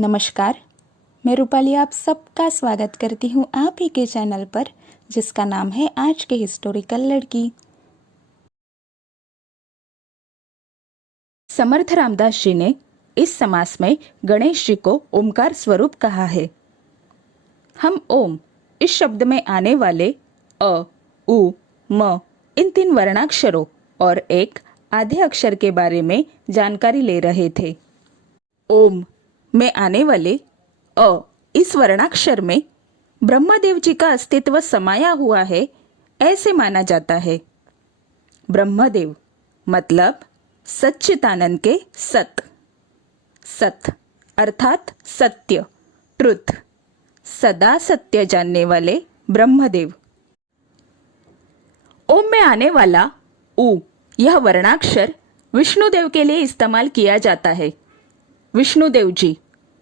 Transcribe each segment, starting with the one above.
नमस्कार, मैं रूपाली आप सबका स्वागत करती हूँ आप ही के चैनल पर जिसका नाम है आज के हिस्टोरिकल लड़की। समर्थ रामदास जी ने इस समास में गणेश जी को ओमकार स्वरूप कहा है। हम ओम इस शब्द में आने वाले अ, उ, म इन 3 वर्णाक्षरों और एक आधे अक्षर के बारे में जानकारी ले रहे थे। ओम में आने वाले अ इस वर्णाक्षर में ब्रह्मदेव जी का अस्तित्व समाया हुआ है ऐसे माना जाता है। ब्रह्मदेव मतलब सच्चिदानंद के सत, सत अर्थात सत्य, ट्रुथ, सदा सत्य जानने वाले ब्रह्मदेव। ओम में आने वाला उ यह वर्णाक्षर विष्णुदेव के लिए इस्तेमाल किया जाता है। विष्णुदेव जी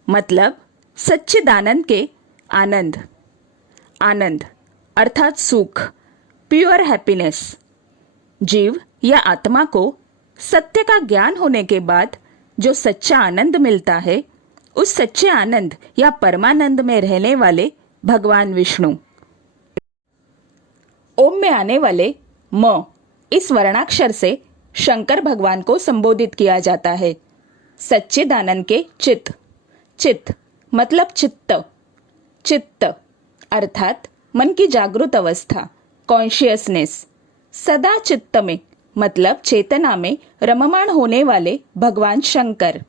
मतलब सच्चिदानंद के आनंद, आनंद अर्थात सुख, प्योर हैप्पीनेस। जीव या आत्मा को सत्य का ज्ञान होने के बाद जो सच्चा आनंद मिलता है, उस सच्चे आनंद या परमानंद में रहने वाले भगवान विष्णु। ओम में आने वाले म इस वर्णाक्षर से शंकर भगवान को संबोधित किया जाता है। सच्चिदानंद के चित्त, चित्त मतलब चित्त, चित्त अर्थात मन की जागृत अवस्था, कॉन्शियसनेस। सदा चित्त में मतलब चेतना में रममाण होने वाले भगवान शंकर।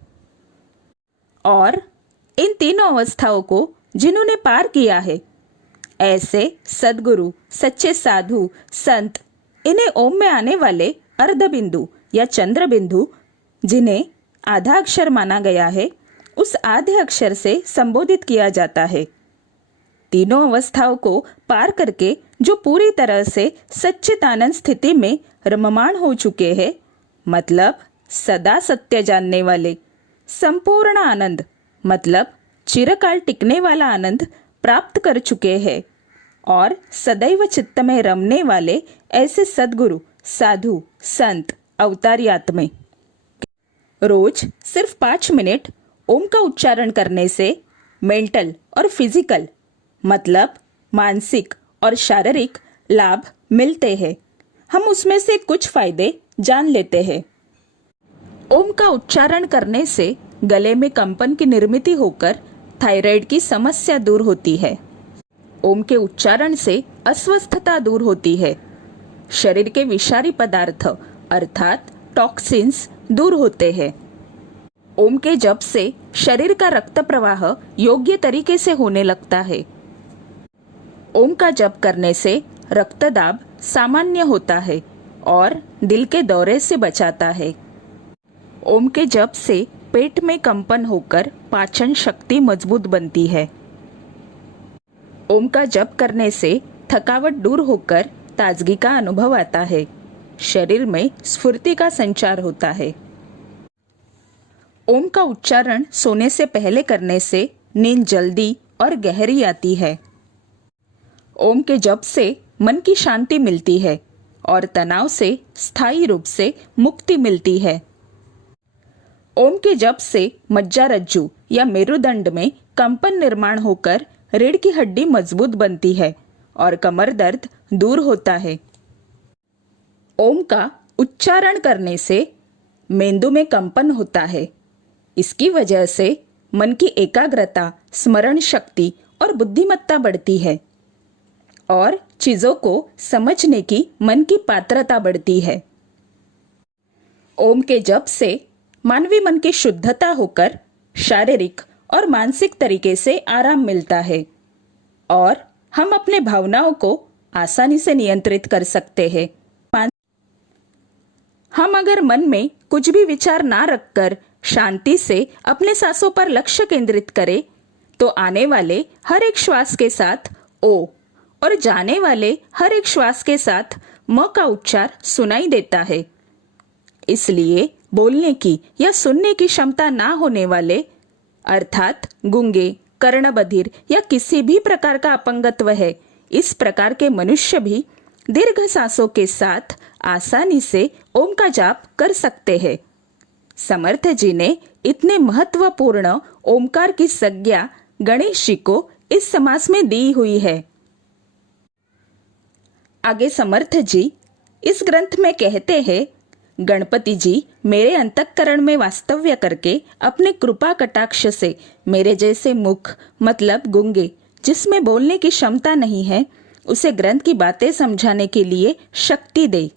और इन तीनों अवस्थाओं को जिन्होंने पार किया है, ऐसे सद्गुरु, सच्चे साधु, संत, इन्हें ओम में आने वाले अर्धबिंदु या चंद्र बिंदु, जिन्हें आधा अक्षर माना गया है, उस आधे अक्षर से संबोधित किया जाता है। तीनों अवस्थाओं को पार करके जो पूरी तरह से सच्चिदानंद स्थिति में रममाण हो चुके हैं, मतलब सदा सत्य जानने वाले, संपूर्ण आनंद मतलब चिरकाल टिकने वाला आनंद प्राप्त कर चुके हैं और सदैव चित्त में रमने वाले ऐसे सद्गुरु, साधु, संत, अवतारी आत्मे। रोज सिर्फ 5 मिनट ओम का उच्चारण करने से मेंटल और फिजिकल मतलब मानसिक और शारीरिक लाभ मिलते हैं। हम उसमें से कुछ फायदे जान लेते हैं। ओम का उच्चारण करने से गले में कंपन की निर्मित होकर थायराइड की समस्या दूर होती है। ओम के उच्चारण से अस्वस्थता दूर होती है। शरीर के विषारी पदार्थ अर्थात टॉक्सिन्स दूर होते हैं। ओम के जप से शरीर का रक्त प्रवाह योग्य तरीके से होने लगता है। ओम का जप करने से रक्तदाब सामान्य होता है और दिल के दौरे से बचाता है। ओम के जप से पेट में कंपन होकर पाचन शक्ति मजबूत बनती है। ओम का जप करने से थकावट दूर होकर ताजगी का अनुभव आता है। शरीर में स्फूर्ति का संचार होता है। ओम का उच्चारण सोने से पहले करने से नींद जल्दी और गहरी आती है। ओम के जप से मन की शांति मिलती है और तनाव से स्थायी रूप से मुक्ति मिलती है। ओम के जप से मज्जारज्जु या मेरुदंड में कंपन निर्माण होकर रीढ़ की हड्डी मजबूत बनती है और कमर दर्द दूर होता है। ओम का उच्चारण करने से मेंदु में कंपन होता है। इसकी वजह से मन की एकाग्रता, स्मरण शक्ति और बुद्धिमत्ता बढ़ती है और चीजों को समझने की मन की पात्रता बढ़ती है। ओम के जप से मानवी मन की शुद्धता होकर शारीरिक और मानसिक तरीके से आराम मिलता है और हम अपने भावनाओं को आसानी से नियंत्रित कर सकते हैं। हम अगर मन में कुछ भी विचार ना रखकर शांति से अपने सांसों पर लक्ष्य केंद्रित करें, तो आने वाले हर एक श्वास के साथ ओ और जाने वाले हर एक श्वास के साथ म का उच्चार सुनाई देता है। इसलिए बोलने की या सुनने की क्षमता ना होने वाले अर्थात गूंगे, कर्णबधिर या किसी भी प्रकार का अपंगत्व है, इस प्रकार के मनुष्य भी दीर्घ सांसों के साथ आसानी से ओम का जाप कर सकते हैं। समर्थ जी ने इतने महत्वपूर्ण ओमकार की संज्ञा गणेश जी को इस समास में दी हुई है। आगे समर्थ जी इस ग्रंथ में कहते हैं, गणपति जी मेरे अंतःकरण में वास्तव्य करके अपने कृपा कटाक्ष से मेरे जैसे मुख मतलब गूंगे जिसमें बोलने की क्षमता नहीं है उसे ग्रंथ की बातें समझाने के लिए शक्ति दे।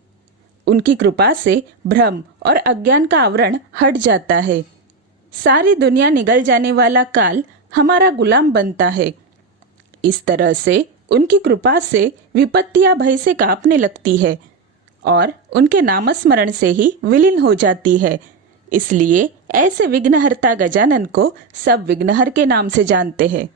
उनकी कृपा से भ्रम और अज्ञान का आवरण हट जाता है। सारी दुनिया निगल जाने वाला काल हमारा गुलाम बनता है। इस तरह से उनकी कृपा से विपत्तियां भय से कांपने लगती है और उनके नामस्मरण से ही विलीन हो जाती है। इसलिए ऐसे विघ्नहर्ता गजानन को सब विघ्नहर के नाम से जानते हैं।